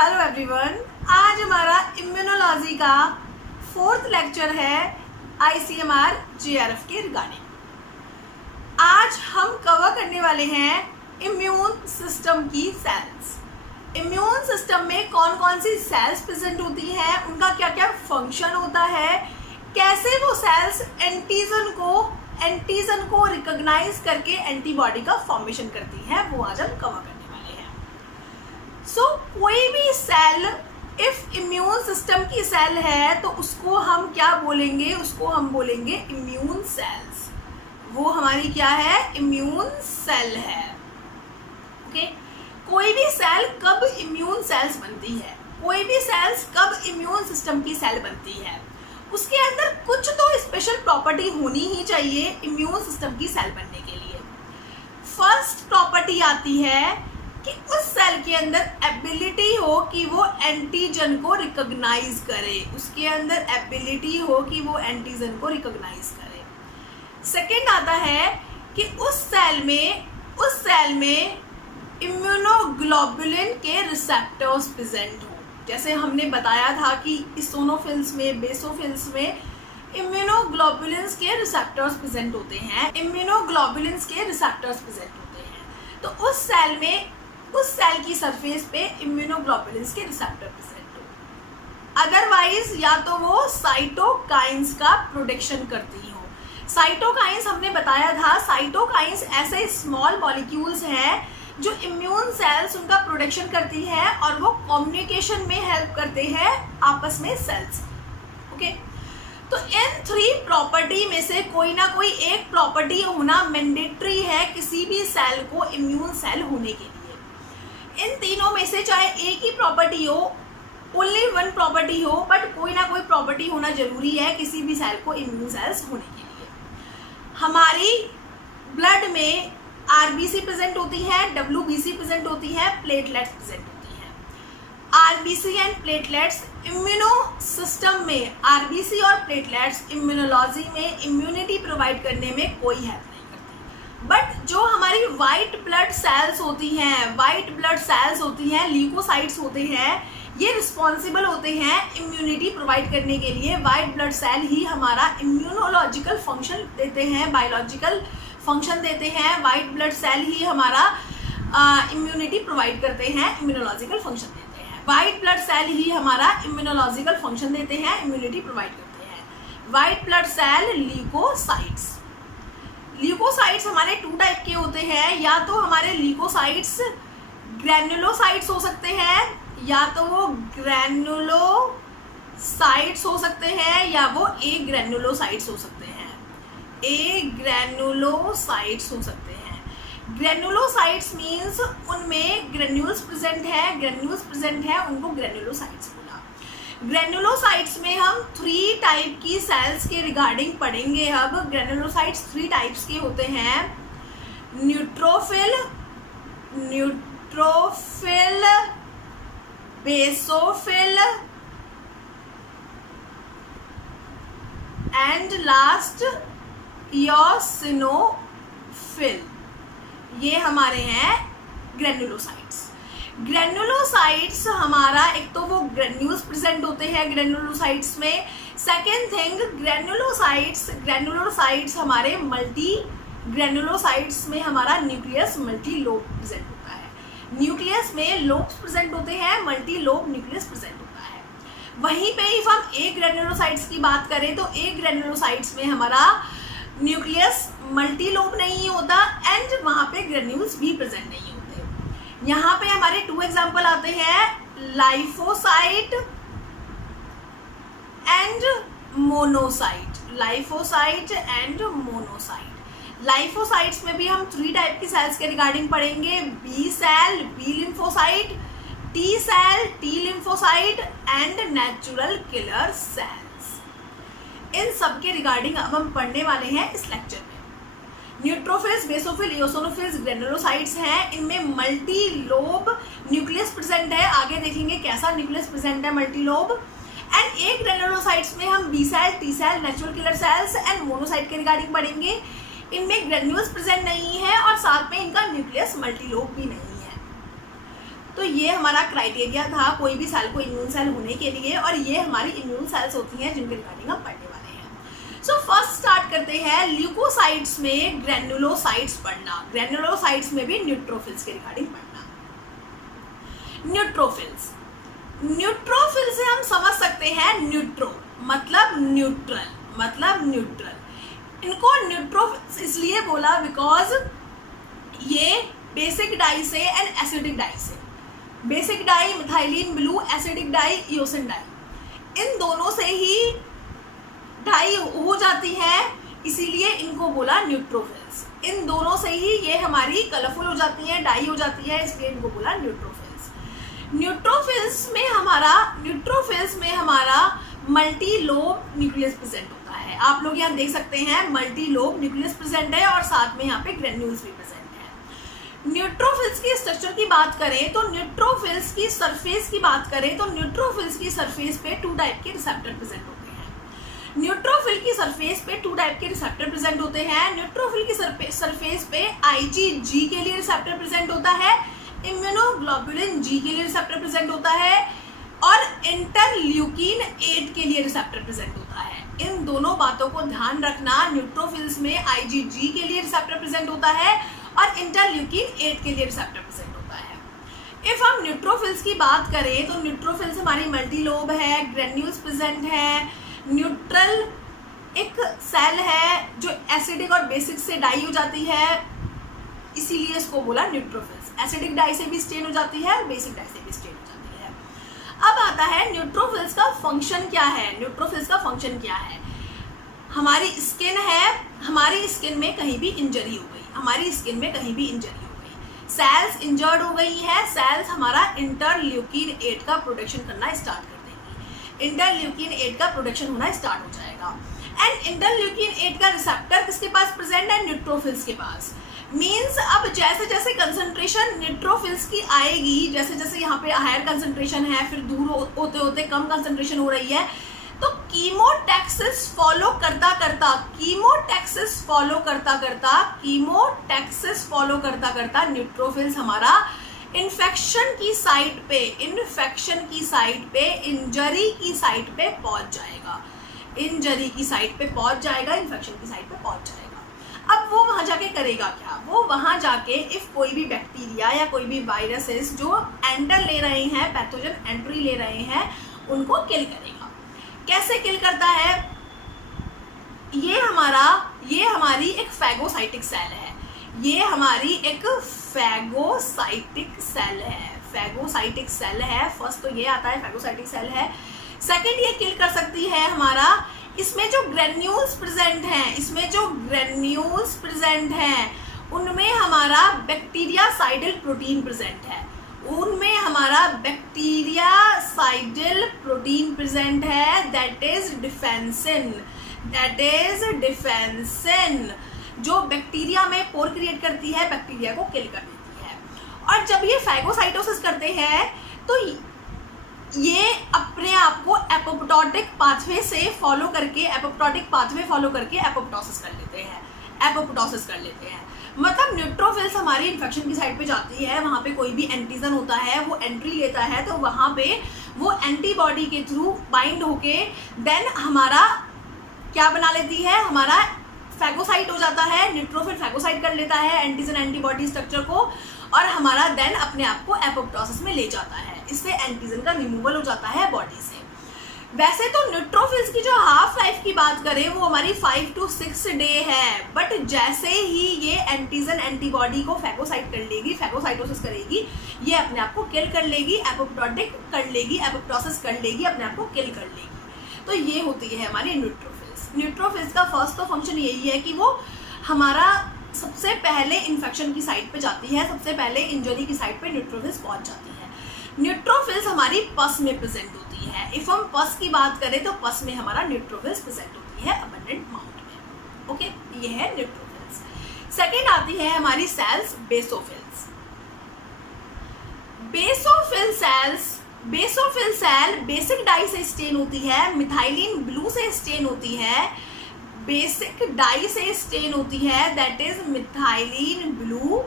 Hello everyone, आज हमारा immunology का 4th लेक्चर है ICMR JRF के रिगार्डिंग। आज हम कवर करने वाले हैं इम्यून सिस्टम की सेल्स। इम्यून सिस्टम में कौन कौन सी सेल्स प्रेजेंट होती हैं, उनका क्या क्या फंक्शन होता है, कैसे वो सेल्स एंटीजन को रिकॉग्नाइज करके एंटीबॉडी का फॉर्मेशन करती हैं, वो आज हम कवर करने वाले हैं। कोई भी सेल इफ इम्यून सिस्टम की सेल है तो उसको हम क्या बोलेंगे? उसको हम बोलेंगे इम्यून सेल्स। वो हमारी क्या है? इम्यून सेल है। ओके, कोई भी सेल कब इम्यून सेल्स बनती है, कोई भी सेल्स कब इम्यून सिस्टम की सेल बनती है, उसके अंदर कुछ तो स्पेशल प्रॉपर्टी होनी ही चाहिए इम्यून सिस्टम की सेल बनने के लिए। फर्स्ट प्रॉपर्टी आती है कि उस सेल के अंदर एबिलिटी हो कि वो एंटीजन को रिकॉग्नाइज करे, उसके अंदर एबिलिटी हो कि वो एंटीजन को रिकॉग्नाइज करे। सेकंड आता है कि उस सेल में इम्यूनोग्लोबुलिन के रिसेप्टर्स प्रेजेंट हो। जैसे हमने बताया था कि इसोनोफिल्स में, बेसोफिल्स में इम्यूनोग्लोबुलिन्स के रिसेप्टर्स प्रेजेंट होते हैं, तो उस सेल की सरफेस पे इम्यूनोग्लोबुलिन्स के रिसेप्टर प्रेजेंट हो। अदरवाइज या तो वो साइटोकाइंस का प्रोडक्शन करती हो। साइटोकाइंस हमने बताया था, साइटोकाइंस ऐसे स्मॉल मॉलिक्यूल्स हैं जो इम्यून सेल्स उनका प्रोडक्शन करती हैं और वो कम्युनिकेशन में हेल्प करते हैं आपस में सेल्स। ओके, तो इन 3 प्रॉपर्टी में से कोई ना कोई एक प्रॉपर्टी होना मैंडेटरी है किसी भी सेल को इम्यून सेल होने के लिए। इन तीनों में से चाहे एक ही प्रॉपर्टी हो, ओनली वन प्रॉपर्टी हो, बट कोई ना कोई प्रॉपर्टी होना जरूरी है किसी भी सेल को इम्यून सेल्स होने के लिए। हमारी ब्लड में आरबीसी प्रेजेंट होती है, डब्ल्यूबीसी प्रेजेंट होती है, प्लेटलेट्स प्रेजेंट होती हैं। RBC and platelets immuno system में, आरबीसी और प्लेटलेट्स इम्यूनोलॉजी में इम्यूनिटी प्रोवाइड करने में कोई हेल्प नहीं करती। बट जो हमारी वाइट ब्लड सेल्स होती हैं, ल्यूकोसाइट्स होते हैं, ये रिस्पॉन्सिबल होते हैं इम्यूनिटी प्रोवाइड करने के लिए। वाइट ब्लड सेल ही हमारा इम्यूनोलॉजिकल फंक्शन देते हैं, बायोलॉजिकल फंक्शन देते हैं। वाइट ब्लड सेल ही हमारा इम्यूनिटी प्रोवाइड करते हैं, इम्यूनोलॉजिकल फंक्शन देते हैं। वाइट ब्लड सेल ही हमारा इम्यूनोलॉजिकल फंक्शन देते हैं, इम्यूनिटी प्रोवाइड करते हैं। वाइट ब्लड सेल ल्यूकोसाइट्स हमारे 2 टाइप के होते हैं। या तो हमारे ल्यूकोसाइट्स ग्रैनुलोसाइट्स हो सकते हैं, या तो वो ग्रैनुलोसाइट्स हो सकते हैं, या वो ग्रैनुलोसाइट्स हो सकते हैं। ग्रैनुलोसाइट्स हो सकते हैं। ग्रैनुलोसाइट्स मीन्स उनमें ग्रेन्यूल्स प्रेजेंट है, उनको ग्रैनुलोसाइट्स बोला। ग्रैनुलोसाइट्स में हम 3 टाइप की सेल्स के रिगार्डिंग पढ़ेंगे। अब ग्रैनुलोसाइट्स 3 टाइप्स के होते हैं, neutrophil, basophil and last eosinophil. ये हमारे हैं ग्रैनुलोसाइट्स हमारा, एक तो वो ग्रेन्यूल्स प्रेजेंट होते हैं ग्रैनुलोसाइट्स में। सेकेंड थिंग, ग्रैनुलोसाइट्स हमारे ग्रैनुलोसाइट्स में हमारा न्यूक्लियस मल्टीलोब प्रेजेंट होता है। न्यूक्लियस में लोब्स प्रेजेंट होते हैं, मल्टीलोब न्यूक्लियस प्रेजेंट होता है। वहीं पे इफ हम ग्रैनुलोसाइट्स की बात करें तो ग्रैनुलोसाइट्स में हमारा न्यूक्लियस मल्टीलोब नहीं होता एंड वहाँ पे ग्रेन्यूल्स भी प्रेजेंट नहीं होते। यहाँ पे हमारे 2 एग्जाम्पल आते हैं, लाइफोसाइट एंड मोनोसाइट। लाइफोसाइट्स में भी हम 3 टाइप की सेल्स के रिगार्डिंग पढ़ेंगे, B cell, B lymphocyte, T cell, T lymphocyte and natural killer cells. इन सब के रिगार्डिंग अब हम पढ़ने वाले हैं इस लेक्चर में। न्यूट्रोफिल्स, बेसोफिल, इओसिनोफिल्स ग्रैनुलोसाइट्स हैं। इनमें मल्टी लोब न्यूक्लियस प्रेजेंट है। आगे देखेंगे कैसा न्यूक्लियस प्रेजेंट है मल्टी लोब। एंड ग्रैनुलोसाइट्स में हम B cell, T cell, natural killer cells and monocyte के रिगार्डिंग पढ़ेंगे। इनमें ग्रैन्यूल्स प्रेजेंट नहीं है और साथ में इनका न्यूक्लियस मल्टी लोब भी नहीं है। तो ये हमारा क्राइटेरिया था कोई भी सेल को इम्यून सेल होने के लिए, और ये हमारी इम्यून सेल्स होती हैं जिनके रिगार्डिंग हम पढ़ने वाले हैं। सो फर्स्ट स्टार्ट करते हैं ल्यूकोसाइट्स में ग्रेनुलोसाइट्स पढ़ना, ग्रेनुलोसाइट्स में भी न्यूट्रोफिल्स के रिगार्डिंग पढ़ना। न्यूट्रोफिल्स, न्यूट्रोफिल से हम समझ सकते हैं न्यूट्रो मतलब न्यूट्रल, मतलब न्यूट्रल। इनको न्यूट्रोफिल्स इसलिए बोला बिकॉज ये बेसिक डाई से एंड एसिडिक डाई से, basic dye methylene blue, acidic dye eosin dye, इन दोनों से ही डाई हो जाती है, इसीलिए इनको बोला न्यूट्रोफिल्स। इन दोनों से ही ये हमारी कलरफुल हो जाती हैं, डाई हो जाती है, इसलिए इनको बोला न्यूट्रोफिल्स। न्यूट्रोफिल्स में हमारा मल्टी लोब न्यूक्लियस प्रेजेंट होता है। आप लोग यहाँ देख सकते हैं मल्टी लोब न्यूक्लियस प्रेजेंट है और साथ में यहाँ पे ग्रेन्यूल्स भी प्रेजेंट है। न्यूट्रोफिल्स की स्ट्रक्चर की बात करें तो न्यूट्रोफिल्स की सरफेस की बात करें तो न्यूट्रोफिल्स की सरफेस पे 2 टाइप के रिसेप्टर प्रेजेंट होते हैं। न्यूट्रोफिल की सरफेस पे 2 टाइप के रिसेप्टर प्रेजेंट होते हैं। न्यूट्रोफिल की सरफेस पे IgG के लिए रिसेप्टर प्रेजेंट होता है, इम्यूनोग्लोबुलिन G के लिए रिसेप्टर प्रेजेंट होता है और इंटरल्यूकिन 8 के लिए रिसेप्टर प्रेजेंट होता है। इन दोनों बातों को ध्यान रखना, न्यूट्रोफिल्स में IgG के लिए रिसेप्टर प्रेजेंट होता है और इंटरल्यूकिन 8 के लिए रिसेप्टर प्रेजेंट होता है। इफ हम न्यूट्रोफिल्स की बात करें तो न्यूट्रोफिल्स हमारी मल्टीलोब है, ग्रेन्यूल्स प्रेजेंट है, न्यूट्रल एक सेल है जो एसिडिक और बेसिक से डाई हो जाती है, इसीलिए इसको बोला न्यूट्रोफिल्स। एसिडिक डाई से भी स्टेन हो जाती है और बेसिक डाई से भी स्टेन हो जाती है। अब आता है न्यूट्रोफिल्स का फंक्शन क्या है। न्यूट्रोफिल्स का फंक्शन क्या है, हमारी स्किन है, हमारी स्किन में कहीं भी इंजरी हो गई, हमारी स्किन में कहीं भी इंजरी हो गई, सेल्स इंजर्ड हो गई है, सेल्स हमारा इंटरल्यूकिन 8 का प्रोडक्शन करना स्टार्ट कर देंगी, इंटरल्यूकिन 8 का प्रोडक्शन होना स्टार्ट हो जाएगा। एंड इंटरल्यूकिन 8 का रिसेप्टर किसके पास प्रेजेंट है, न्यूट्रोफिल्स के पास। मीन्स अब जैसे जैसे कंसंट्रेशन न्यूट्रोफिल्स की आएगी, जैसे जैसे यहाँ पे हायर कंसंट्रेशन है, फिर दूर होते होते कम कंसंट्रेशन हो रही है, तो कीमोटैक्सिस फॉलो करता करता न्यूट्रोफिल्स हमारा इन्फेक्शन की साइट पे इंजरी की साइट पे पहुंच जाएगा, इंफेक्शन की साइट पे पहुंच जाएगा। अब वो वहां जाके करेगा क्या, वो वहां जाके इफ कोई भी बैक्टीरिया या कोई भी वायरसेस जो एंटर ले रहे हैं, पैथोजन एंट्री ले रहे हैं, उनको किल करेगा। कैसे किल करता है, ये हमारी एक फैगोसाइटिक सेल है, ये हमारी एक फैगोसाइटिक सेल है। फर्स्ट तो ये आता है फैगोसाइटिक सेल है। सेकंड ये किल कर सकती है हमारा, इसमें जो ग्रेन्यूल्स प्रेजेंट हैं उनमें हमारा बैक्टीरियासाइडल प्रोटीन प्रेजेंट है, दैट इज डिफेंसिन, जो बैक्टीरिया में पोर क्रिएट करती है, बैक्टीरिया को किल कर देती है। और जब ये फैगोसाइटोसिस करते हैं तो ये अपने आप को एपोप्टोटिक पाथवे फॉलो करके एपोप्टोसिस कर लेते हैं। मतलब न्यूट्रोफिल्स हमारी इन्फेक्शन की साइड पे जाती है, वहाँ पे कोई भी एंटीजन होता है, वो एंट्री लेता है, तो वहाँ पे वो एंटीबॉडी के थ्रू बाइंड होके देन हमारा क्या बना लेती है, हमारा फैगोसाइट हो जाता है। न्यूट्रोफिल फैगोसाइट कर लेता है एंटीजन एंटीबॉडी स्ट्रक्चर को और हमारा देन अपने आप को एपोप्टोसिस में ले जाता है, इससे एंटीजन का रिमूवल हो जाता है बॉडी से। वैसे तो न्यूट्रोफिल्स की जो हाफ लाइफ की बात करें वो हमारी 5 to 6 डे है, बट जैसे ही ये एंटीजन एंटीबॉडी को फैगोसाइट कर लेगी, फैगोसाइटोसिस करेगी, ये अपने आप को किल कर लेगी, एपोप्टोसिस कर लेगी, अपने आप को किल कर लेगी। तो ये होती है हमारी न्यूट्रोफिल्स का फर्स्ट तो फंक्शन यही है कि वो हमारा सबसे पहले इन्फेक्शन की साइट पे जाती है, सबसे पहले इंजरी की साइट पे न्यूट्रोफिल्स पहुंच जाती है। न्यूट्रोफिल्स हमारी पस में प्रेजेंट होती है। इफ हम पस की बात करें तो पस में हमारा न्यूट्रोफिल्स प्रेजेंट होती है अबंडेंट अमाउंट में। ओके, ये है न्यूट्रोफिल्स। सेकेंड आती है हमारी cells basophils. Basophil cell basic dye से स्टेन होती है, मिथाइलिन ब्लू से स्टेन होती है, बेसिक डाई से स्टेन होती है, दैट इज मिथाइलिन ब्लू,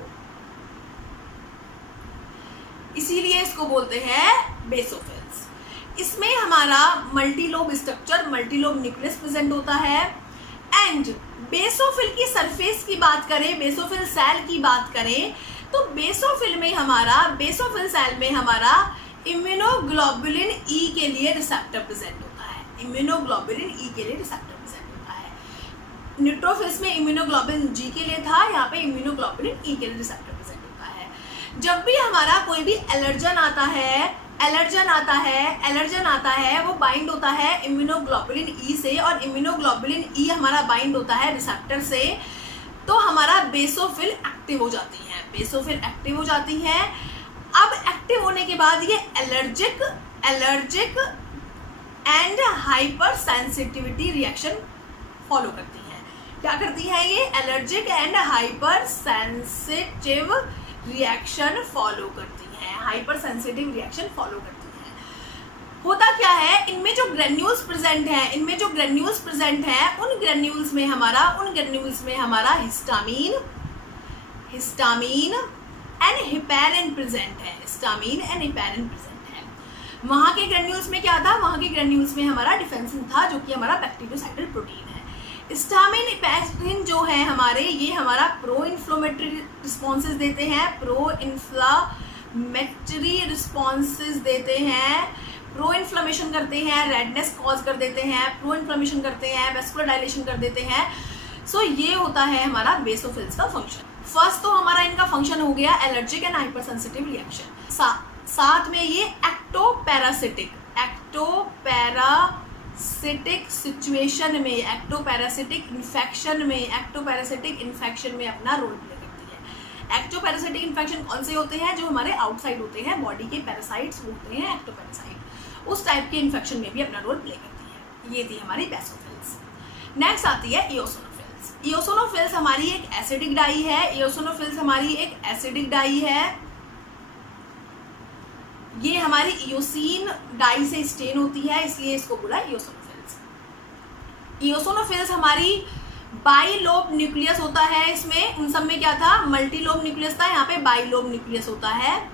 इसीलिए इसको बोलते हैं बेसोफिल्स। इसमें हमारा multilobe structure, multilobe nucleus present होता है। एंड बेसोफिल की सरफेस की बात करें, बेसोफिल सेल की बात करें, तो बेसोफिल सेल में हमारा इम्यूनोग्लोबुलिन ई के लिए रिसेप्टर प्रेजेंट होता है। इम्यूनोग्लोबुलिन ई के लिए रिसेप्टर प्रेजेंट होता है। न्यूट्रोफिल्स में इम्यूनोग्लोबुलिन जी के लिए था, यहाँ पे इम्यूनोग्लोबुलिन ई के लिए रिसेप्टर प्रेजेंट होता है। जब भी हमारा कोई भी एलर्जन आता है वो बाइंड होता है इम्यूनोग्लोबुलिन ई से, और इम्यूनोग्लोबुलिन ई हमारा बाइंड होता है रिसेप्टर से, तो हमारा बेसोफिल एक्टिव हो जाती है। अब एक्टिव होने के बाद ये allergic and hyper sensitivity reaction follow करती है। क्या करती है ये? Allergic and hyper sensitive reaction follow करती है। होता क्या है, इनमें जो ग्रेन्यूल्स प्रेजेंट है उन ग्रेन्यूल्स में हमारा हिस्टामीन एंड हिपैरिन प्रेजेंट है। वहाँ के ग्रेन्यूल्स में क्या था? वहाँ के ग्रेन्यूल्स में हमारा डिफेंसिन था, जो कि हमारा बैक्टीरियोसाइडल प्रोटीन है। हिस्टामिन हिपैरिन जो है हमारे, ये हमारा प्रो इन्फ्लेमेटरी रिस्पॉन्सेज देते हैं, प्रो इन्फ्लेमेशन करते हैं, रेडनेस कॉज कर देते हैं, प्रो इन्फ्लेमेशन करते हैं, वेस्कुलर डायलेशन कर देते हैं। सो ये होता है हमारा बेसोफिल्स का फंक्शन। फर्स्ट तो हमारा इनका फंक्शन हो गया allergic and hyper sensitive reaction. साथ में ये एक्टोपैरासिटिक सिचुएशन में, एक्टोपैरासिटिक इन्फेक्शन में अपना रोल प्ले करती है। एक्टोपैरासिटिक इन्फेक्शन कौन से होते हैं? जो हमारे आउटसाइड होते हैं, बॉडी के पैरासाइट्स होते हैं एक्टोपैरासाइट, उस टाइप के इन्फेक्शन में भी अपना रोल प्ले करती है। ये थी हमारी बेसोफिल्स। नेक्स्ट आती है इओसोनोफिल्स हमारी एक एसिडिक डाई है। ये हमारी इओसिन डाई से स्टेन होती है, इसलिए इसको बोला इओसोनोफिल्स हमारी बाइलोब न्यूक्लियस होता है। इसमें उन सब में क्या था? मल्टीलोब न्यूक्लियस था, यहाँ पे बाइलोब न्यूक्लियस होता है।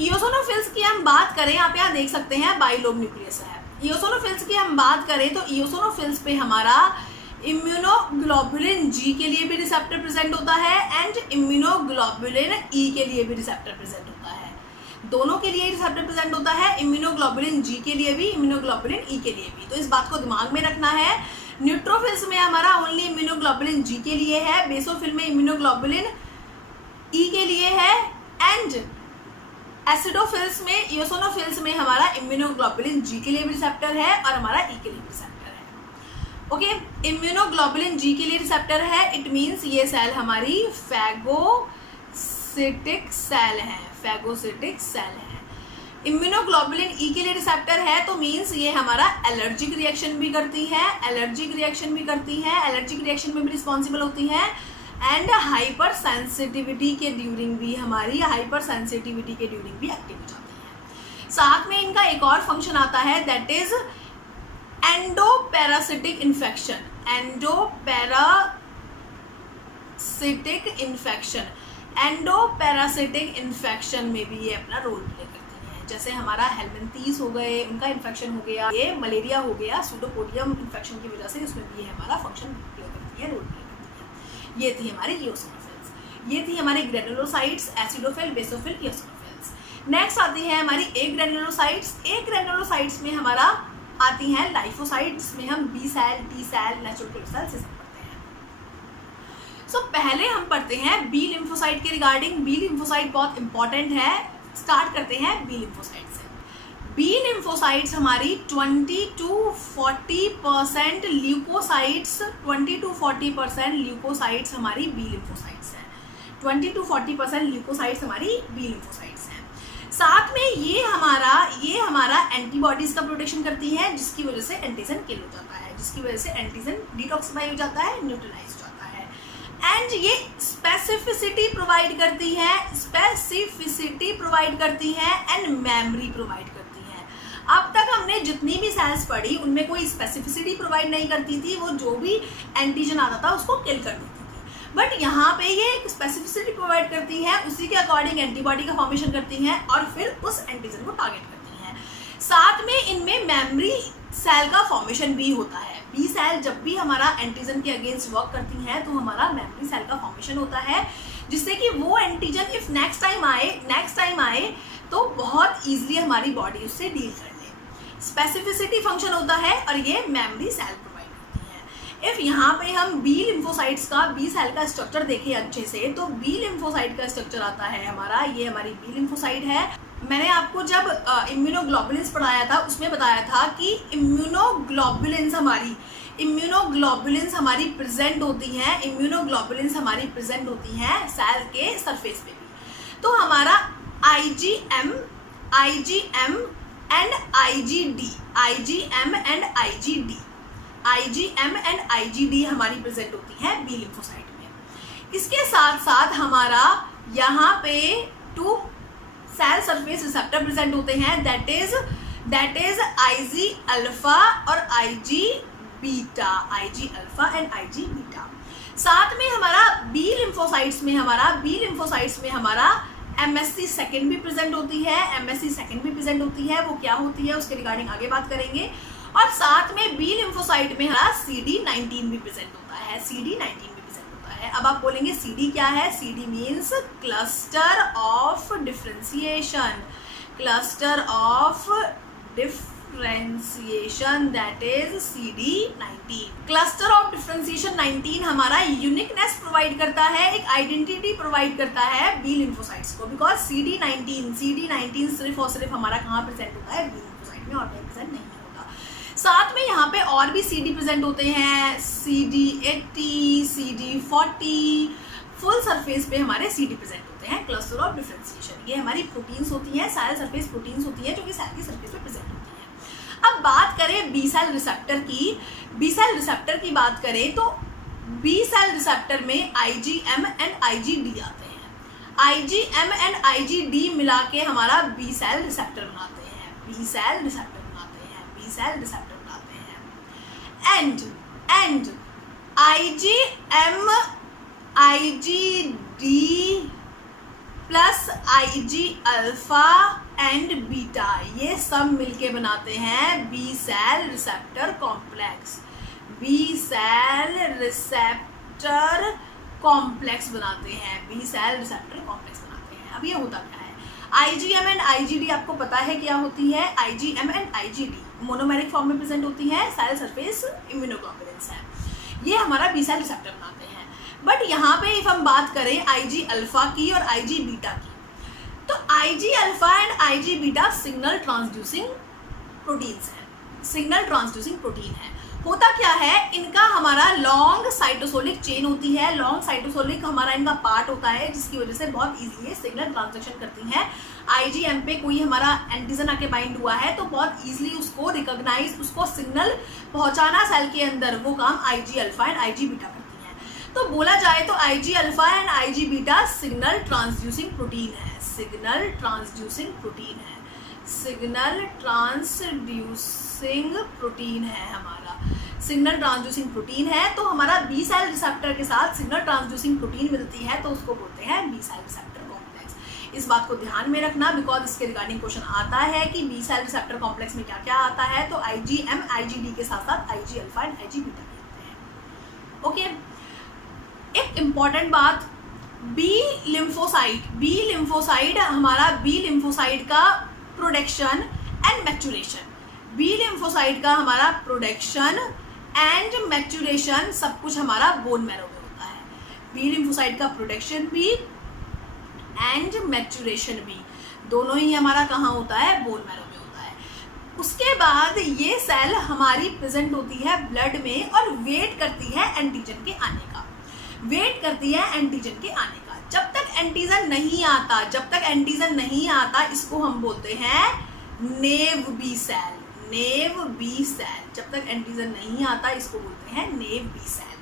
इओसोनोफिल्स की हम बात करें, आप यहाँ देख सकते हैं बाइलोब न्यूक्लियस है। इओसोनोफिल्स की हम बात करें तो इओसोनोफिल्स पे हमारा इम्यूनोग्लोबुलिन जी के लिए भी रिसेप्टर प्रेजेंट होता है एंड इम्यूनोग्लोबुलिन ई के लिए भी रिसेप्टर प्रेजेंट होता है। दोनों के लिए रिसेप्टर प्रेजेंट होता है, इम्यूनोग्लोबुलिन जी के लिए भी, इम्यूनोग्लोबुलिन ई के लिए भी। तो इस बात को दिमाग में रखना है। न्यूट्रोफिल्स में हमारा ओनली इम्यूनोग्लोबुलिन जी के लिए है, बेसोफिल में इम्यूनोग्लोबुलिन ई के लिए है, एंड एसिडोफिल्स में, इओसोनोफिल्स में हमारा इम्यूनोग्लोबुलिन जी के लिए भी रिसेप्टर है और हमारा ई के लिए भी रिसेप्टर है। ओके, इम्यूनोग्लोबुलिन जी के लिए रिसेप्टर है, इट मीन्स ये सेल हमारी फैगोसिटिक सेल है। इम्यूनोग्लोबुलिन ई के लिए रिसेप्टर है तो मीन्स ये हमारा एलर्जिक रिएक्शन भी करती है, एलर्जिक रिएक्शन में भी रिस्पॉन्सिबल होती है, एंड हाइपर सेंसिटिविटी के ड्यूरिंग भी एक्टिव हो जाती है। साथ में इनका एक और फंक्शन आता है, दैट इज एंडोपैरासिटिक इन्फेक्शन में भी ये अपना रोल प्ले करती है। जैसे हमारा हेलमिंथीस हो गए, उनका इन्फेक्शन हो गया, ये मलेरिया हो गया, सूडोपोडियम इन्फेक्शन की वजह से उसमें भी ये हमारा फंक्शन प्ले करती है, रोल प्ले करती है। ये थी हमारी इओसोनोफिल्स। ये थी हमारी ग्रेनुलोसाइट्स, एसिडोफिल, बेसोफिल, इओसोनोफिल्स। नेक्स्ट आती है हमारी ए ग्रेनुलोसाइट्स में हमारा आती हैं लाइफोसाइट, जिसमें हम B cell, T cell, natural killer cell से पढ़ते हैं। सो पहले हम पढ़ते हैं बी लिम्फोसाइट के रिगार्डिंग। बी लिम्फोसाइट बहुत इंपॉर्टेंट है। स्टार्ट करते हैं बी लिम्फोसाइट से। बी लिम्फोसाइट्स हमारी 20 to 40% ल्यूकोसाइट्स, 20 to 40% ल्यूकोसाइट्स हमारी बी लिम्फोसाइट्स हैं। 20 to 40% ल्यूकोसाइट्स हमारी बी लिम्फोसाइट्स हैं। साथ में ये हमारा एंटीबॉडीज का प्रोटेक्शन करती है, जिसकी वजह से एंटीजन किल हो जाता है, जिसकी वजह से एंटीजन डिटॉक्सिफाई हो जाता है, न्यूट्रलाइज हो जाता है। एंड ये स्पेसिफिसिटी प्रोवाइड करती है एंड मेमोरी प्रोवाइड करती है। अब तक हमने जितनी भी सेल्स पढ़ी उनमें कोई स्पेसिफिसिटी प्रोवाइड नहीं करती थी, वो जो भी एंटीजन आता था उसको किल कर देती थी। बट यहाँ पे ये एक स्पेसिफिसिटी प्रोवाइड करती है, उसी के अकॉर्डिंग एंटीबॉडी का फॉर्मेशन करती हैं और फिर उस एंटीजन को टारगेट करती हैं। साथ में इनमें मेमोरी सेल का फॉर्मेशन भी होता है। बी सेल जब भी हमारा एंटीजन के अगेंस्ट वर्क करती हैं तो हमारा मेमोरी सेल का फॉर्मेशन होता है, जिससे कि वो एंटीजन इफ नेक्स्ट टाइम आए तो बहुत ईजिली हमारी बॉडी उससे डील कर ले। स्पेसिफिसिटी फंक्शन होता है और ये मेमोरी सेल प्रोवाइड करती है। इफ यहाँ पे हम बी लिम्फोसाइट्स का, बी सेल का स्ट्रक्चर देखें अच्छे से, तो बी लिम्फोसाइट का स्ट्रक्चर आता है हमारा, ये हमारी बी लिम्फोसाइट है। मैंने आपको जब इम्यूनोग्लोबुलिन्स पढ़ाया था उसमें बताया था कि इम्यूनोग्लोबुलिन्स हमारी प्रेजेंट होती हैं सेल के सरफेस पे भी। तो हमारा IgM एंड IgD हमारी प्रेजेंट होती हैं बी लिम्फोसाइट में। इसके साथ साथ हमारा यहाँ पे 2 सेल सरफेस रिसेप्टर प्रेजेंट होते हैं, दैट इज IG अल्फा और IG beta and IG beta. साथ में हमारा बी लिम्फोसाइट्स में हमारा MSC सेकेंड भी प्रेजेंट होती है। वो क्या होती है उसके रिगार्डिंग आगे बात करेंगे। और साथ में बी लिम्फोसाइट में हमारा CD19 भी प्रेजेंट होता है। अब आप बोलेंगे CD क्या है? CD means cluster of differentiation, that is CD19। Cluster of differentiation 19 हमारा यूनिकनेस प्रोवाइड करता है, एक आइडेंटिटी प्रोवाइड करता है बी लिम्फोसाइट्स को, बिकॉज CD19 सिर्फ और सिर्फ हमारा कहाँ प्रेजेंट होता है? बी लिम्फोसाइट में, और कहीं प्रेजेंट नहीं होता। साथ में यहाँ पे और भी CD प्रेजेंट होते हैं, CD80, CD40, फुल सरफेस पे हमारे CD प्रेजेंट होते हैं। क्लस्टर ऑफ डिफरेंशिएशन ये हमारी प्रोटीन्स होती हैं, सेल सरफेस प्रोटीन्स होती हैं जो कि सेल की सरफेस पे प्रेजेंट होती हैं। अब बात करें बी सेल रिसेप्टर की बात करें तो बी सेल रिसेप्टर में IgM एंड IgD आते हैं। IgM एंड IgD मिला के हमारा बी सेल रिसेप्टर बनाते हैं। And IgM IgD plus IG alpha and beta, ये सब मिलके बनाते हैं बी सेल रिसेप्टर कॉम्प्लेक्स बनाते हैं। अब ये होता क्या है? IgM एंड IgD आपको पता है क्या होती है? IgM and IgD monomeric form में प्रेजेंट होती है, सेल सरफेस इम्यूनोग्लोबुलिन्स है, ये हमारा बी सेल रिसेप्टर बनाते हैं। बट यहाँ पे इफ हम बात करें IG अल्फा की और IG बीटा की, तो IG alpha and IG beta signal transducing protein है। होता क्या है? इनका हमारा लॉन्ग साइटोसोलिक चेन होती है, लॉन्ग साइटोसोलिक हमारा इनका पार्ट होता है, जिसकी वजह से बहुत इजीली सिग्नल ट्रांसडक्शन करती हैं। IgM पे कोई हमारा एंटीजन आके बाइंड हुआ है तो बहुत इजीली उसको रिकॉग्नाइज, उसको सिग्नल पहुंचाना सेल के अंदर, वो काम IG alpha and IG beta करती है। तो बोला जाए तो IG alpha and IG beta signal transducing protein है तो हमारा बी सेल रिसेप्टर के साथ सिग्नल ट्रांसड्यूसिंग प्रोटीन मिलती है, तो उसको बोलते हैं बी सेल रिसेप्टर कॉम्प्लेक्स। इस बात को ध्यान में रखना, बिकॉज इसके रिगार्डिंग क्वेश्चन आता है कि बी सेल रिसेप्टर कॉम्प्लेक्स में क्या क्या आता है। तो IgM IgD के साथ साथ IG alpha and IG beta भी होते हैं। ओके, एक इम्पॉर्टेंट बात, बी लिम्फोसाइट हमारा बी लिम्फोसाइट का प्रोडक्शन एंड मैच्यूरेशन सब कुछ हमारा बोन मैरो में होता है। बी लिम्फोसाइट का प्रोडक्शन भी एंड मैच्यूरेशन भी दोनों ही हमारा कहाँ होता है? बोन मैरो में होता है। उसके बाद ये सेल हमारी प्रेजेंट होती है ब्लड में और वेट करती है एंटीजन के आने का। जब तक एंटीजन नहीं आता इसको हम बोलते हैं नेव बी सेल। जब तक एंटीजन नहीं आता इसको बोलते हैं नेव बी सेल।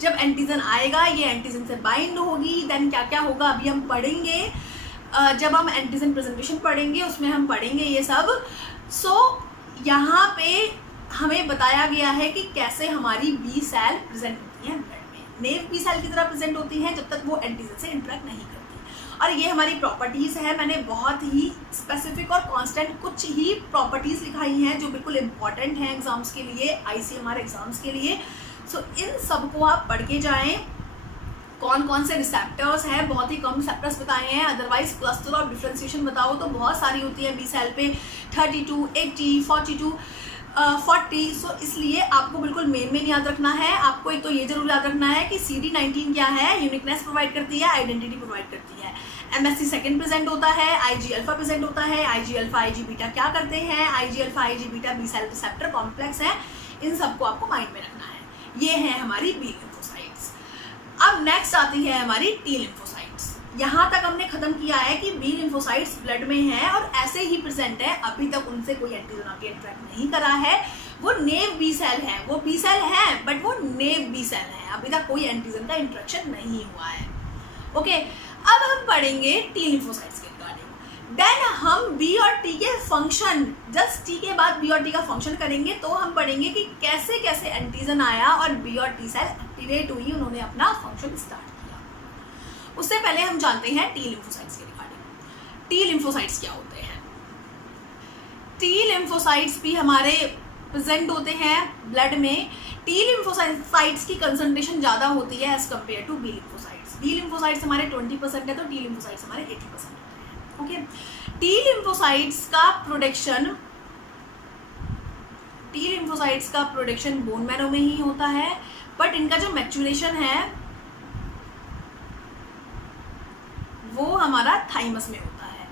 जब एंटीजन आएगा, ये एंटीजन से बाइंड होगी, देन क्या क्या होगा अभी हम पढ़ेंगे। जब हम एंटीजन प्रेजेंटेशन पढ़ेंगे उसमें हम पढ़ेंगे ये सब। यहाँ पे हमें बताया गया है कि कैसे हमारी बी सेल प्रेजेंट होती है ब्लड में। नेव बी सेल की तरह प्रेजेंट होती हैं जब तक वो एंटीजन से इंटरेक्ट नहीं करती। और ये हमारी प्रॉपर्टीज है, मैंने बहुत ही स्पेसिफिक और कांस्टेंट कुछ ही प्रॉपर्टीज लिखाई हैं जो बिल्कुल इंपॉर्टेंट हैं एग्जाम्स के लिए, आईसीएमआर एग्जाम्स के लिए। सो इन सबको आप पढ़ के जाएं। कौन कौन से रिसेप्टर्स हैं, बहुत ही कम रिसेप्टर्स बताए हैं, अदरवाइज क्लस्टर ऑफ डिफरेंशिएशन बताओ तो बहुत सारी होती है बी सेल पे, 32, 80, 42, 40। सो इसलिए आपको बिल्कुल मेन याद रखना है। आपको एक तो ये जरूर याद रखना है कि CD19 क्या है, यूनिकनेस प्रोवाइड करती है, आइडेंटिटी प्रोवाइड करती है। MSC सेकंड प्रेजेंट होता है, IG अल्फा प्रेजेंट होता है। IG अल्फा IG बीटा क्या करते हैं, IG alpha IG beta B cell receptor complex है। इन सबको आपको माइंड में रखना है। ये है हमारी बी लिम्फोसाइट्स। अब नेक्स्ट आती है हमारी टी लिम्फोसाइट्स। यहाँ तक हमने खत्म किया है कि बी लिम्फोसाइट्स ब्लड में है और ऐसे ही प्रेजेंट है, अभी तक उनसे कोई एंटीजन आके इंटरेक्ट नहीं करा है। वो नेव बी सेल है, वो बी सेल है बट वो नेव बी सेल है, अभी तक कोई एंटीजन का इंटरेक्शन नहीं हुआ है। ओके, अब हम पढ़ेंगे टी लिम्फोसाइट्स के रिगार्डिंग। देन हम बी और टी के फंक्शन, जस्ट टी के बाद बी और टी का फंक्शन करेंगे, तो हम पढ़ेंगे कि कैसे कैसे एंटीजन आया और बी और टी सेल एक्टिवेट हुई, उन्होंने अपना फंक्शन स्टार्ट किया। उससे पहले हम जानते हैं टी लिम्फोसाइट्स के रिगार्डिंग। टी लिम्फोसाइट्स क्या होते हैं? टी लिम्फोसाइट्स भी हमारे प्रेजेंट होते हैं ब्लड में। टी लिम्फोसाइट्स की कंसंट्रेशन ज़्यादा होती है as compare to B lymphocytes. B lymphocytes हमारे 20% है तो टी लिम्फोसाइट्स हमारे 80% होते हैं। ओके, टी लिम्फोसाइट्स का प्रोडक्शन बोन मैरो में ही होता है, बट इनका जो मैच्योरेशन है वो हमारा थाइमस में होता है,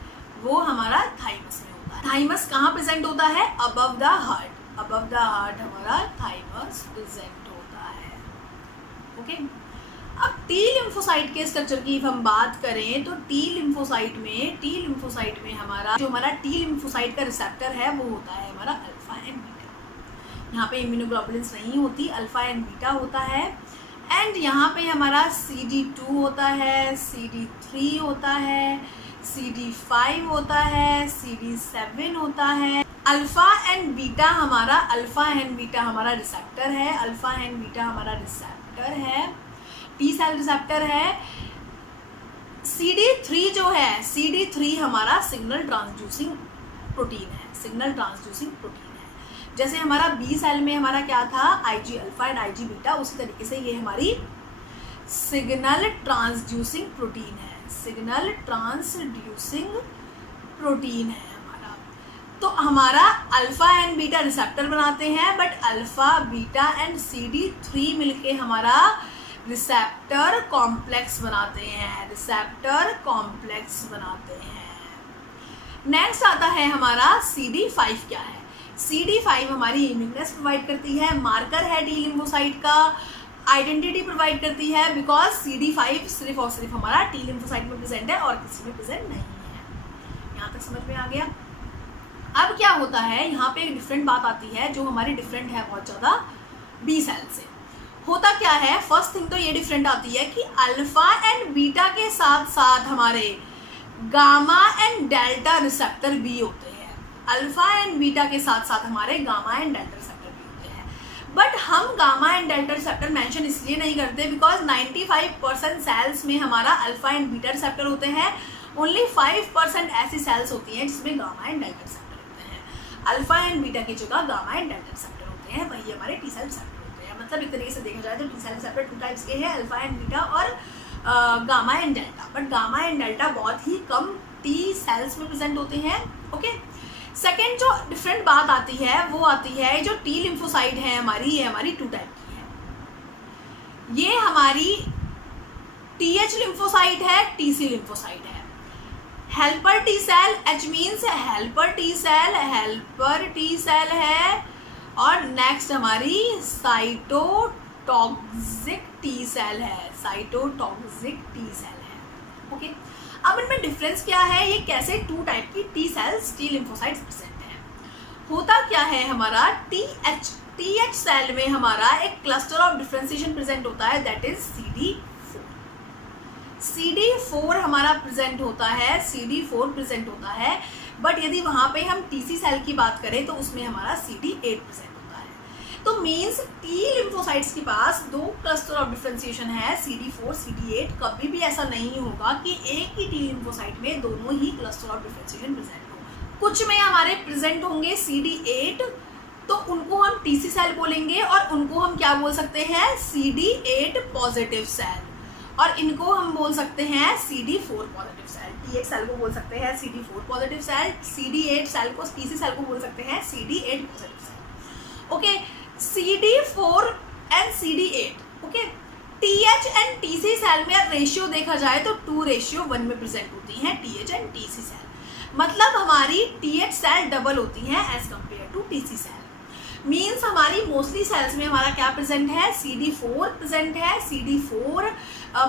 थाइमस कहाँ प्रेजेंट होता है? Above the heart. Above the heart हमारा थाइमस प्रेजेंट होता है। ओके, अब टी लिम्फोसाइट के स्ट्रक्चर की हम बात करें तो टी लिम्फोसाइट में हमारा जो टी लिम्फोसाइट का रिसेप्टर है वो होता है हमारा अल्फा एंड बीटा। यहाँ पे इम्यूनोग्लोबुलिन्स नहीं होती, अल्फा एंड बीटा होता है। एंड यहाँ पे हमारा CD2 होता है, CD3 होता है, CD5 होता है, CD7 होता है। अल्फा एंड बीटा हमारा रिसेप्टर है, टी सेल रिसेप्टर है। CD3 जो है, CD3 हमारा सिग्नल ट्रांसड्यूसिंग प्रोटीन है, जैसे हमारा बी सेल में हमारा क्या था, IG alpha and IG beta, उसी तरीके से ये हमारी सिग्नल ट्रांसड्यूसिंग प्रोटीन है हमारा। तो हमारा अल्फा एंड बीटा रिसेप्टर बनाते हैं, but alpha beta and CD3 मिलके हमारा रिसेप्टर कॉम्प्लेक्स बनाते हैं, नेक्स्ट आता है हमारा CD5 क्या है? CD5 हमारी यूनिकनेस प्रोवाइड करती है, मार्कर है टी लिम्फोसाइट का, आइडेंटिटी प्रोवाइड करती है, बिकॉज CD5 सिर्फ और सिर्फ हमारा टी लिम्फोसाइट में प्रेजेंट है और किसी में प्रेजेंट नहीं है। यहाँ तक समझ में आ गया? अब क्या होता है, यहाँ पे एक डिफरेंट बात आती है जो हमारी डिफरेंट है बहुत ज़्यादा बी सेल से। होता क्या है, फर्स्ट थिंग तो ये डिफरेंट आती है कि अल्फा एंड बीटा के साथ साथ हमारे गामा एंड डेल्टा रिसेप्टर भी होते हैं। अल्फा एंड बीटा के साथ साथ हमारे गामा एंड डेल्टा रिसेप्टर भी होते हैं, बट हम gamma and delta receptor mention इसलिए नहीं करते बिकॉज 95% सेल्स में हमारा अल्फा एंड बीटा रिसेप्टर होते हैं, ओनली 5% ऐसी सेल्स होती हैं जिसमें गामा एंड डेल्टा रिसेप्टर होते हैं। अल्फा एंड बीटा की जगह गामा एंड डेल्टा रिसेप्टर होते हैं, वही हमारे टी सेल रिसेप्टर होते हैं। मतलब एक तरीके से देखा जाए तो टी सेल रिसेप्टर 2 टाइप्स के हैं, अल्फा एंड बीटा और gamma and delta, but gamma and delta बहुत ही कम टी सेल्स में प्रेजेंट होते हैं। ओके, सेकेंड जो डिफरेंट बात आती है वो आती है जो टी लिम्फोसाइट है हमारी, ये हमारी 2 टाइप की है। ये हमारी TH लिम्फोसाइट है, TC लिम्फोसाइट है। Helper T cell, H means helper T cell है, और नेक्स्ट हमारी साइटोटॉक्सिक टी सेल है, ओके। अब इनमें डिफरेंस क्या है, ये कैसे 2 टाइप की T cells T lymphocytes present है। होता क्या है, हमारा TH सेल में हमारा एक क्लस्टर ऑफ डिफरेंशिएशन प्रेजेंट होता है, दैट इज CD4 हमारा प्रेजेंट होता है, बट यदि वहाँ पे हम TC सेल की बात करें तो उसमें हमारा CD8 प्रेजेंट होता है। तो मीन्स टी लिम्फोसाइट्स के पास 2 क्लस्टर ऑफ डिफरेंशिएशन है CD4 CD8। कभी भी ऐसा नहीं होगा कि एक ही टी लिम्फोसाइट में दोनों ही क्लस्टर ऑफ डिफरेंशिएशन प्रेजेंट हो। कुछ में हमारे प्रेजेंट होंगे CD8, तो उनको हम TC सेल बोलेंगे और उनको हम क्या बोल सकते हैं, CD8 पॉजिटिव सेल, और इनको हम बोल सकते हैं CD4 positive cell. T8 cell को बोल सकते हैं CD4 positive cell, CD8 cell को TC सेल को बोल सकते हैं CD8 positive cell. Okay, CD4 and CD8। Okay, TH and TC cell में रेशियो देखा जाए तो 2:1 में प्रेजेंट होती हैं TH एंड TC सेल। मतलब हमारी TH सेल डबल होती हैं as compare to TC cell. Means हमारी मोस्टली सेल्स में हमारा क्या प्रेजेंट है, CD4 प्रेजेंट है, CD4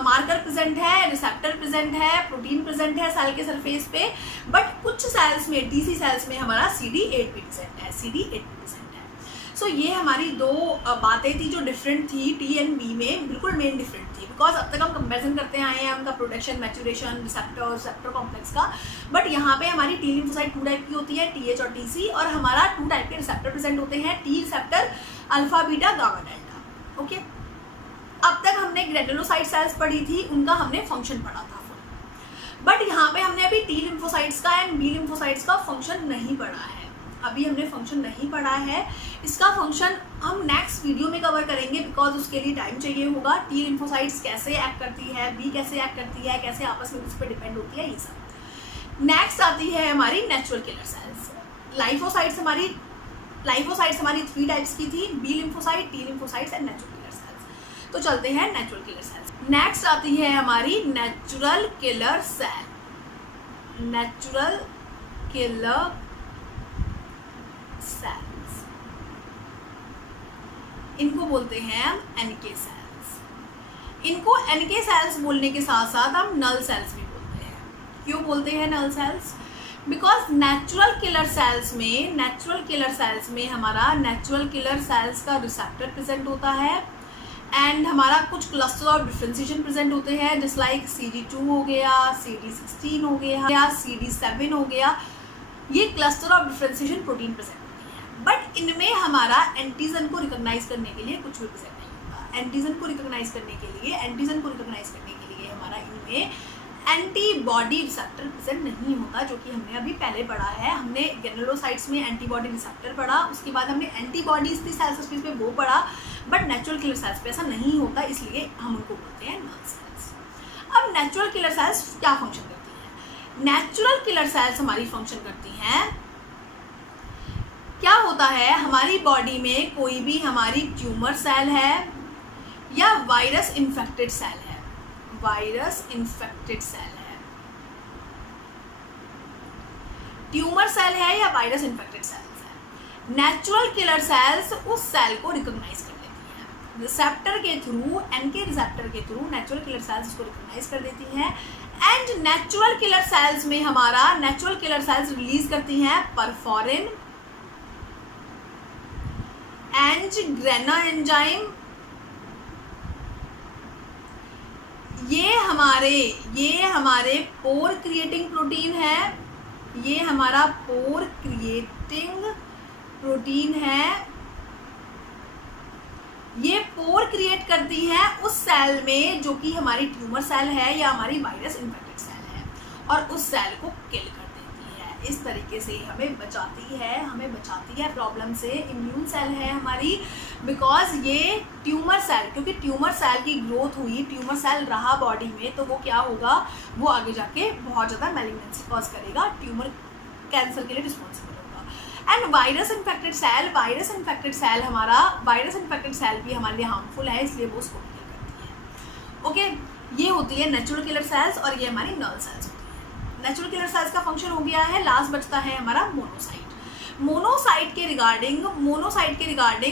मार्कर प्रेजेंट है, रिसेप्टर प्रेजेंट है, प्रोटीन प्रेजेंट है सेल के सरफेस पे। बट कुछ सेल्स में, TC सेल्स में हमारा CD8 भी प्रेजेंट है, CD8 भी प्रेजेंट है। सो ये हमारी 2 बातें थी जो डिफरेंट थी T एंड B में, बिल्कुल मेन डिफरेंट थी। बिकॉज अब तक हम कंपेरिजन करते आए हैं उनका प्रोडक्शन, मैचुरेशन, रिसेप्टर कॉम्प्लेक्स का। बट यहाँ पे हमारी टी लिम्फोसाइट 2 टाइप की होती है, TH और TC, और हमारा 2 टाइप के रिसेप्टर प्रेजेंट होते हैं, T receptor, alpha beta gamma delta. Okay, अब तक हमने ग्रेनुलोसाइट सेल्स पढ़ी थी, उनका हमने फंक्शन पढ़ा था। बट यहाँ पे हमने अभी टी लिम्फोसाइट्स का एंड बी लिम्फोसाइट्स का फंक्शन नहीं पढ़ा है। अभी हमने फंक्शन नहीं पढ़ा है, इसका फंक्शन हम नेक्स्ट वीडियो में कवर करेंगे, बिकॉज उसके लिए टाइम चाहिए होगा। टी लिम्फोसाइट्स कैसे एक्ट करती है, बी कैसे एक्ट करती है, कैसे आपस में उस पर डिपेंड होती है, ये सब। नेक्स्ट आती है हमारी नेचुरल किलर सेल्स। लाइफोसाइट्स हमारी 3 टाइप्स की थी, B lymphocyte, T lymphocytes and natural killer cells. तो चलते हैं नेचुरल किलर सेल्स। नेक्स्ट आती है हमारी natural killer cell. Natural killer cells, इनको बोलते हैं हम NK सेल्स। इनको NK सेल्स बोलने के साथ साथ हम नल सेल्स भी बोलते हैं। क्यों बोलते हैं null cells? Because natural killer cells में हमारा नेचुरल किलर सेल्स का रिसेप्टर प्रेजेंट होता है एंड हमारा कुछ क्लस्टर ऑफ डिफरेंशिएशन प्रेजेंट होते हैं, जिस लाइक CD2 हो गया, CD16 हो गया, CD7 हो गया। ये cluster of differentiation protein present होती है। बट इनमें हमारा एंटीजन को रिकॉग्नाइज करने के लिए कुछ भी प्रेजेंट नहीं होता। एंटीजन को रिकॉग्नाइज करने के लिए हमारा इनमें एंटीबॉडी रिसेप्टर प्रेजेंट नहीं होता, जो कि हमने अभी पहले पढ़ा है। हमने ग्रेनुलोसाइट्स में एंटीबॉडी रिसेप्टर पढ़ा, उसके बाद हमने एंटीबॉडीज थी सेल सरफेस पे, वो पढ़ा। बट नेचुरल किलर सेल्स पे ऐसा नहीं होता, इसलिए हम उनको बोलते हैं नल सेल्स। अब नेचुरल किलर सेल्स क्या फंक्शन करती हैं? नेचुरल किलर सेल्स हमारी फंक्शन करती हैं, क्या होता है, हमारी बॉडी में कोई भी हमारी ट्यूमर सेल है या वायरस इन्फेक्टेड सेल है, ट्यूमर सेल है या वायरस इन्फेक्टेड सेल्स है, नेचुरल किलर सेल्स उस सेल को रिकॉग्नाइज कर लेती हैं रिसेप्टर के थ्रू, NK रिसेप्टर के थ्रू नेचुरल किलर सेल्स उसको रिकॉग्नाइज कर देती हैं। एंड नेचुरल किलर सेल्स में हमारा नेचुरल किलर सेल्स रिलीज करती हैं परफॉरिन, एंजिग्रेना एंजाइम। ये हमारे पोर क्रिएटिंग प्रोटीन है, ये हमारा पोर क्रिएटिंग प्रोटीन है। ये पोर क्रिएट करती है उस सेल में जो कि हमारी ट्यूमर सेल है या हमारी वायरस इन्फेक्टेड सेल है, और उस सेल को किल कर देती है। इस तरीके से हमें बचाती है प्रॉब्लम से। इम्यून सेल है हमारी, बिकॉज ये ट्यूमर सेल, क्योंकि ट्यूमर सेल की ग्रोथ हुई, ट्यूमर सेल रहा बॉडी में, तो वो क्या होगा, वो आगे जाके बहुत ज़्यादा मैलिग्नेंसी कॉज करेगा, ट्यूमर कैंसर के लिए रिस्पॉन्सिबल होगा। एंड वायरस इन्फेक्टेड सेल भी हमारे लिए हार्मफुल है, इसलिए वो उसको किल करती है। ओके, ये होती है नेचुरल किलर सेल्स और ये हमारी नल सेल्स होती है। नेचुरल किलर सेल्स का फंक्शन हो गया है। लास्ट बचता है हमारा मोनोसाइट। मोनोसाइट के रिगार्डिंग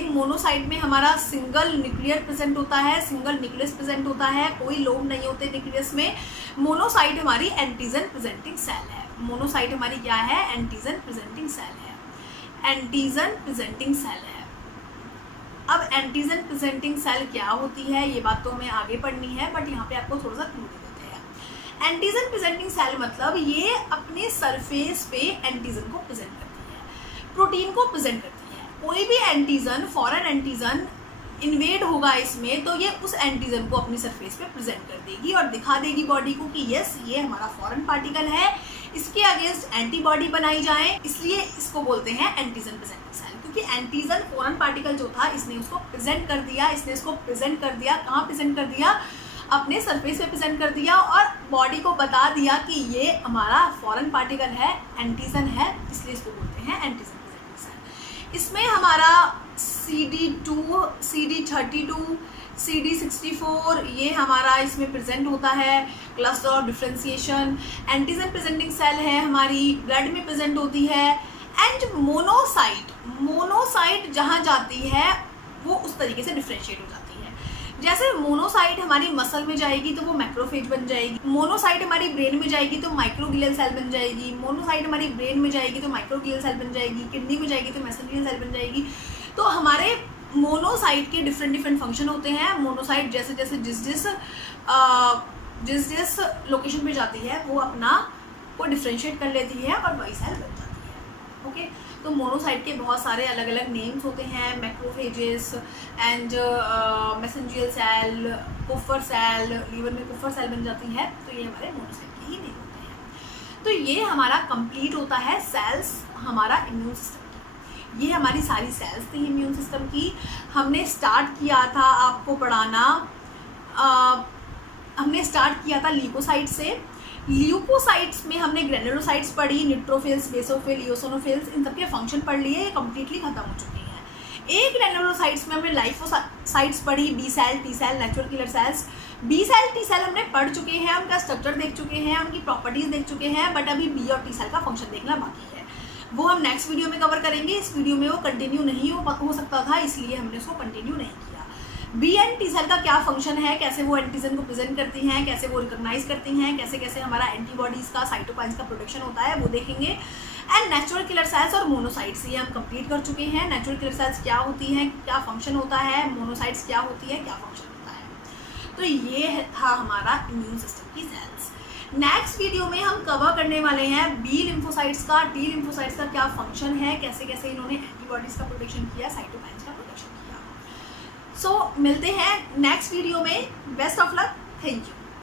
मोनोसाइट में हमारा सिंगल न्यूक्लियर प्रेजेंट होता है, सिंगल न्यूक्लियस प्रेजेंट होता है, कोई लोब नहीं होते न्यूक्लियस में। मोनोसाइट हमारी एंटीजन प्रेजेंटिंग सेल है। मोनोसाइट हमारी क्या है, एंटीजन प्रेजेंटिंग सेल है, एंटीजन प्रेजेंटिंग सेल है। अब एंटीजन प्रेजेंटिंग सेल क्या होती है, ये बात तो हमें आगे पढ़नी है, बट यहाँ पे आपको थोड़ा सा क्लू दे देते हैं। एंटीजन प्रेजेंटिंग सेल मतलब ये अपने सरफेस पे एंटीजन को प्रेजेंट करती है, प्रोटीन को प्रेजेंट करती है। कोई भी एंटीजन, फॉरेन एंटीजन इन्वेड होगा इसमें, तो ये उस एंटीजन को अपनी सरफेस पे प्रेजेंट कर देगी और दिखा देगी बॉडी को कि यस ये हमारा फॉरेन पार्टिकल है, इसके अगेंस्ट एंटीबॉडी बनाई जाए, इसलिए इसको बोलते हैं एंटीजन प्रेजेंटिंग सेल। क्योंकि एंटीजन फॉरेन पार्टिकल जो था इसने उसको प्रेजेंट कर दिया, कहाँ प्रेजेंट कर दिया, अपने सरफेस पे प्रेजेंट कर दिया और बॉडी को बता दिया कि ये हमारा फॉरेन पार्टिकल है, एंटीजन है, इसलिए इसको बोलते हैं एंटीजन प्रेजेंटिंग सेल। इसमें हमारा CD2, CD32, CD64 ये हमारा इसमें प्रेजेंट होता है। Cluster of differentiation, antigen presenting cell है हमारी, ब्लड में प्रेजेंट होती है। एंड मोनोसाइट जहाँ जाती है वो उस तरीके से डिफ्रेंशिएट हो जाती है। जैसे मोनोसाइट हमारी मसल में जाएगी तो वो मैक्रोफेज बन जाएगी, मोनोसाइट हमारी ब्रेन में जाएगी तो माइक्रोग्लियल सेल बन जाएगी, मोनोसाइट हमारी ब्रेन में जाएगी तो माइक्रोग्लियल सेल बन जाएगी, किडनी में जाएगी तो मेसेंजियल सेल बन जाएगी। तो हमारे मोनोसाइट के डिफरेंट फंक्शन होते हैं। मोनोसाइट जैसे जैसे जिस लोकेशन पे जाती है वो अपना को डिफ्रेंशिएट कर लेती है और वही सेल बन जाती है। ओके, तो मोनोसाइट के बहुत सारे अलग अलग नेम्स होते हैं, macrophages and mesangial cell, Kufar cell, liver में कुफर सेल बन जाती है, तो ये हमारे मोनोसाइट के ही नेम होते हैं। तो ये हमारा कंप्लीट होता है सेल्स हमारा इम्यून सिस्टम। ये हमारी सारी सेल्स थी इम्यून सिस्टम की। हमने स्टार्ट किया था आपको पढ़ाना, हमने स्टार्ट किया था ल्यूकोसाइट से। ल्यूकोसाइट्स में हमने ग्रेनुलोसाइट्स पढ़ी, न्यूट्रोफिल्स, बेसोफिल, इओसिनोफिल्स, इन सबके फंक्शन पढ़ लिए, ये कम्प्लीटली खत्म हो चुके हैं। एक ग्रेनुलोसाइट्स में हमने लाइफोसाइट्स पढ़ी, B cell, T cell, natural killer cells. B cell, T cell हमने पढ़ चुके हैं, उनका स्ट्रक्चर देख चुके हैं, उनकी प्रॉपर्टीज देख चुके हैं, बट अभी बी और टी सेल का फंक्शन देखना बाकी है, वो हम नेक्स्ट वीडियो में कवर करेंगे। इस वीडियो में वो कंटिन्यू नहीं हो सकता था, इसलिए हमने उसको कंटिन्यू नहीं किया। बी एंड टी सेल का क्या फंक्शन है, कैसे वो एंटीजन को प्रेजेंट करती हैं, कैसे वो रिकॉग्नाइज करती हैं, कैसे कैसे हमारा एंटीबॉडीज का, साइटोकाइन्स का प्रोडक्शन होता है, वो देखेंगे। एंड नेचुरल किलर सेल्स और मोनोसाइट्स ये हम कंप्लीट कर चुके हैं। नेचुरल किलर सेल्स क्या होती हैं, क्या फंक्शन होता है, मोनोसाइट्स क्या होती है, क्या फंक्शन होता है। तो ये था हमारा इम्यून सिस्टम की सेल्स। नेक्स्ट वीडियो में हम कवर करने वाले हैं बी लिम्फोसाइट्स का, टी लिम्फोसाइट्स का क्या फंक्शन है, कैसे कैसे इन्होंने एंटीबॉडीज का प्रोडक्शन किया, साइटोकाइन्स का प्रोडक्शन किया। सो मिलते हैं नेक्स्ट वीडियो में। Best of luck, thank you.